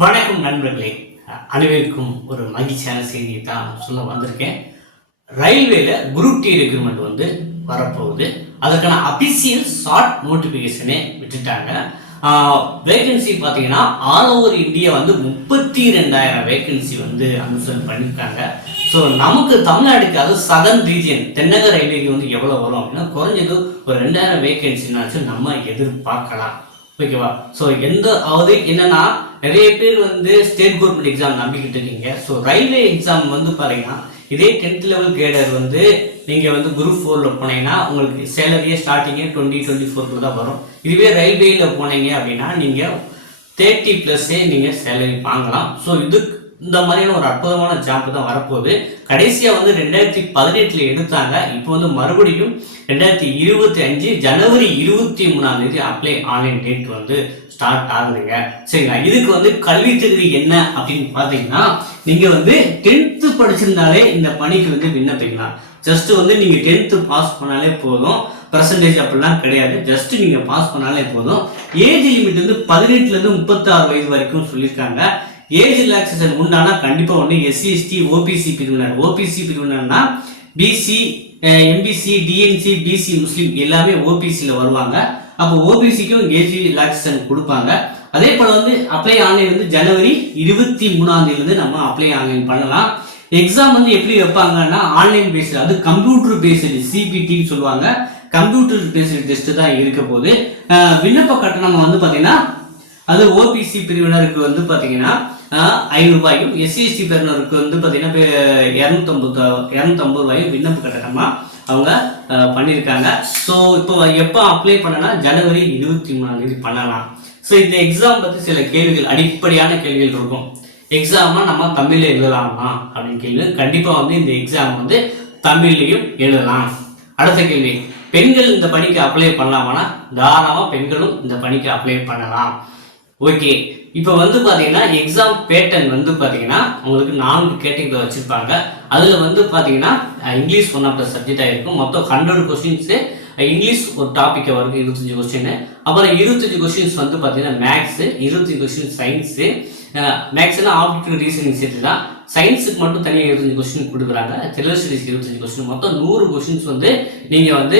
வணக்கம் நண்பர்களே, அனைவருக்கும் ஒரு மகிழ்ச்சியான செய்தியை தான் சொல்ல வந்திருக்கேன். ரயில்வேல குரூப் டி ரெக்ரூட்மெண்ட் வந்து வரப்போகுது. அதற்கான அபிஷியல் ஷார்ட் நோட்டிபிகேஷனே விட்டுட்டாங்க. வேகன்சி பார்த்தீங்கன்னா ஆல் ஓவர் இந்தியா வந்து 32,000 வேகன்சி வந்து அனௌன்ஸ்மெண்ட் பண்ணியிருக்காங்க. ஸோ நமக்கு தமிழ்நாடுக்கு அது சதர்ன் ரீஜியன் தென்னக ரயில்வேக்கு வந்து எவ்வளோ வரும் அப்படின்னா குறைஞ்சது ஒரு 2,000 வேகன்சினாச்சும் நம்ம எதிர்பார்க்கலாம். ஓகேவா? ஸோ என்னன்னா நிறைய பேர் வந்து ஸ்டேட் கவர்மெண்ட் எக்ஸாம் நம்பிக்கிட்டு இருக்கீங்க. ஸோ ரயில்வே எக்ஸாம் வந்து பாத்தீங்கன்னா இதே 10th லெவல் கிரேடர் வந்து நீங்க வந்து குரூப் 4ல போனீங்கன்னா உங்களுக்கு சேலரியே ஸ்டார்டிங்கே 20-24 தான் வரும். இதுவே ரயில்வேல போனீங்க அப்படின்னா நீங்க 30+ நீங்க சேலரி வாங்கலாம். ஸோ இந்த மாதிரியான ஒரு அற்புதமான ஜாப் தான் வரப்போகுது. கடைசியா வந்து 2018 எடுத்தாங்க. இப்போ வந்து மறுபடியும் 2025 ஜனவரி 23 அப்ளை ஆன்லைன் டேட் வந்து ஸ்டார்ட் ஆகுதுங்க. சரிங்களா? இதுக்கு வந்து கல்வி தகுதி என்ன அப்படின்னு பாத்தீங்கன்னா நீங்க வந்து 10th படிச்சிருந்தாலே இந்த பணிக்கு வந்து விண்ணப்பிக்கலாம். ஜஸ்ட் வந்து நீங்க 10th பாஸ் பண்ணாலே போதும். பர்சன்டேஜ் அப்படிலாம் கிடையாது. ஜஸ்ட் நீங்க பாஸ் பண்ணாலே போதும். ஏஜ் லிமிட் வந்து 18 இருந்து 36 வயது வரைக்கும் சொல்லியிருக்காங்க. ஏஜ் ரிலாக்ஸேஷன் உண்டானா கண்டிப்பா ஒன்று எஸ்சி எஸ்டி ஓபிசி பிரிவினர். ஓபிசி பிரிவினர்னா பிசி எம்பிசி டிஎன்சி பிசி முஸ்லீம் எல்லாமே ஓபிசியில் வருவாங்க. அப்போ ஓபிசிக்கும் ஏஜ் ரிலாக்ஸேஷன் கொடுப்பாங்க. அதே போல வந்து அப்ளை ஆன்லைன் வந்து ஜனவரி 23 நம்ம அப்ளை ஆன்லைன் பண்ணலாம். எக்ஸாம் வந்து எப்படி வைப்பாங்கன்னா ஆன்லைன் பேஸ்டு, அது கம்ப்யூட்டர் பேஸ்டு சிபிடின்னு சொல்லுவாங்க. கம்ப்யூட்டர் பேஸ்டு டெஸ்ட் தான் இருக்க போது. விண்ணப்ப கட்டணம் வந்து பாத்தீங்கன்னா அது ஓபிசி பிரிவினருக்கு வந்து பாத்தீங்கன்னா 500 ரூபாயும், எஸ்சி எஸ்டி பிரிவினருக்கு வந்து பாத்தீங்கன்னா 250 ரூபாயும் விண்ணப்ப கட்டணமா அவங்க பண்ணியிருக்காங்க. ஸோ இப்போ எப்போ அப்ளை பண்ணனா ஜனவரி 23 பண்ணலாம். ஸோ இந்த எக்ஸாம் பற்றி சில கேள்விகள், அடிப்படையான கேள்விகள் இருக்கும். எக்ஸாமா நம்ம தமிழ்ல எழுதலாமா அப்படின்னு கேள்வி. கண்டிப்பா வந்து இந்த எக்ஸாம் வந்து தமிழ்லையும் எழுதலாம். அடுத்த கேள்வி, பெண்கள் இந்த பணிக்கு அப்ளை பண்ணலாமானா தாராளமா பெண்களும் இந்த பணிக்கு அப்ளை பண்ணலாம். ஓகே, இப்போ வந்து பாத்தீங்கன்னா எக்ஸாம் பேட்டர்ன் வந்து பாத்தீங்கன்னா உங்களுக்கு 4 கேட்டகரியில் வச்சிருப்பாங்க. அதுல வந்து பாத்தீங்கன்னா இங்கிலீஷ் ஒன் ஆஃப் த சப்ஜெக்டா இருக்கும். மொத்தம் 100 கொஸ்டின்ஸ் இங்கிலீஷ் ஒரு டாபிக் வரைக்கும் 25 கொஸ்டின். அப்புறம் 25 கொஸ்டின்ஸ் வந்து பாத்தீங்கன்னா மேக்ஸ், 25 கொஸ்டின் சயின்ஸ். மேக்ஸ்லாம் ஆப்டிடியூட் ரீசனிங் சேர்த்து தான். சயின்ஸுக்கு மட்டும் தனியாக 25 கொஸ்டின் கொடுக்குறாங்க. General studies 25 question. மொத்தம் 100 கொஸ்டின்ஸ் வந்து நீங்க வந்து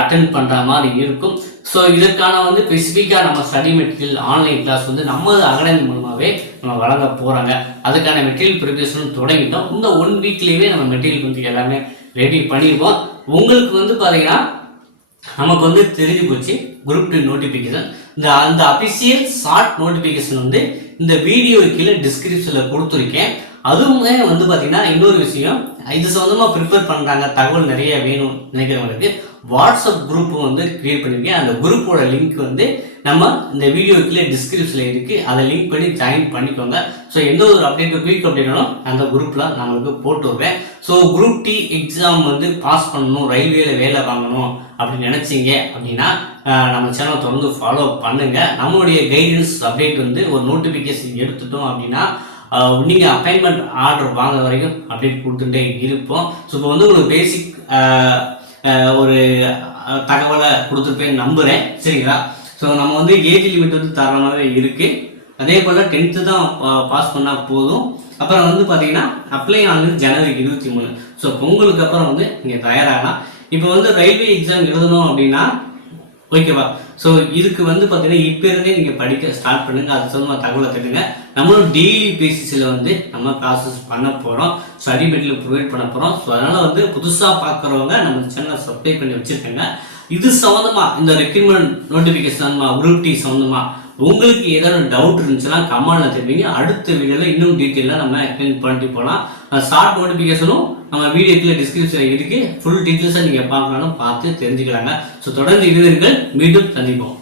அட்டென்ட் பண்ற மாதிரி இருக்கும். ஸோ இதற்கான வந்து ஸ்பெசிஃபிக்காக நம்ம ஸ்டடி மெட்டீரியல் ஆன்லைன் கிளாஸ் வந்து நம்ம அகாடமி மூலமாகவே நம்ம வழங்க போகிறாங்க. அதுக்கான மெட்டீரியல் ப்ரிப்பரேஷன் தொடங்கிட்டோம். இந்த 1 வீக்லேயே நம்ம மெட்டீரியல் வந்து எல்லாமே ரெடி பண்ணிடுவோம். உங்களுக்கு வந்து பார்த்தீங்கன்னா நமக்கு வந்து தெரிஞ்சு போச்சு குரூப் 2 நோட்டிஃபிகேஷன். அந்த அபிஷியல் ஷார்ட் நோட்டிஃபிகேஷன் வந்து இந்த வீடியோ கீழே டிஸ்கிரிப்ஷனில் கொடுத்துருக்கேன். அதுவுமே வந்து பார்த்தீங்கன்னா இன்னொரு விஷயம், இது சம்மந்தமாக ப்ரிப்பேர் பண்ணுறாங்க, தகவல் நிறைய வேணும் நினைக்கிறவங்களுக்கு வாட்ஸ்அப் குரூப் வந்து கிரியேட் பண்ணியிருக்கேன். அந்த குரூப்போட லிங்க் வந்து நம்ம இந்த வீடியோக்குள்ளே டிஸ்கிரிப்ஷனில் இருக்கு. அதை லிங்க் பண்ணி ஜாயின் பண்ணிக்கோங்க. ஸோ எந்த ஒரு அப்டேட் குயிக் அப்டேட்னாலும் அந்த குரூப்ல நம்மளுக்கு போட்டு விடுறேன். ஸோ குரூப் டி எக்ஸாம் வந்து பாஸ் பண்ணணும், ரயில்வேல வேலை வாங்கணும் அப்படின்னு நினைச்சீங்க அப்படின்னா நம்ம சேனல் தொடர்ந்து ஃபாலோ பண்ணுங்க. நம்மளுடைய கைடன்ஸ் அப்டேட் வந்து ஒரு நோட்டிஃபிகேஷன் எடுத்துட்டோம் அப்படின்னா நீங்க அப்பாயின்மெண்ட் ஆர்டர் வாங்க வரைக்கும் அப்டேட் கொடுத்துட்டே இருப்போம். ஸோ இப்போ வந்து உங்களுக்கு பேசிக் ஒரு தகவலை கொடுத்துருப்பேன் நம்புறேன். சரிங்களா? ஸோ நம்ம வந்து ஏஜ் லிமிட் வந்து தாராளமாகவே இருக்கு. அதே போல் 10th தான் பாஸ் பண்ணால் போதும். அப்புறம் வந்து பார்த்தீங்கன்னா அப்ளை ஆனது ஜனவரி 23. ஸோ பொங்கலுக்கு அப்புறம் வந்து நீங்கள் தயாராகலாம். இப்போ வந்து ரயில்வே எக்ஸாம் எழுதணும் அப்படின்னா ஓகேவா? ஸோ இதுக்கு வந்து பார்த்தீங்கன்னா இப்போ இருந்தே நீங்கள் படிக்க ஸ்டார்ட் பண்ணுங்க. அது சம்பந்தமாக தகவலை தருங்க. நம்மளும் டெய்லி பேசிஸில் வந்து நம்ம கிளாஸஸ் பண்ண போகிறோம், ஸ்டடி மெட்டீரியல் ப்ரொவைட் பண்ண போகிறோம். ஸோ அதனால் வந்து புதுசாக பார்க்குறவங்க நம்ம சேனலை சப்ஸ்கிரைப் பண்ணி வச்சுருக்கேங்க. இது சம்மந்தமாக இந்த ரெக்ரூட்மெண்ட் நோட்டிஃபிகேஷன் குரூப் டி சம்மந்தமாக உங்களுக்கு ஏதாவது டவுட் இருந்துச்சுன்னா கமெண்ட்ல தெரிவிங்க. அடுத்த வீடியோவில் இன்னும் டீட்டெயிலாக நம்ம எக்ஸ்பிளைன் பண்ணிட்டு போகலாம். ஷார்ட் நோட்டிஃபிகேஷனும் நம்ம வீடியோக்குள்ள டிஸ்கிரிப்ஷனில் இருக்கு. ஃபுல் டீட்டெயில்ஸாக நீங்கள் பார்க்கணும், பார்த்து தெரிஞ்சுக்கலாங்க. ஸோ தொடர்ந்து இருவீர்கள், மீண்டும் சந்திப்போம்.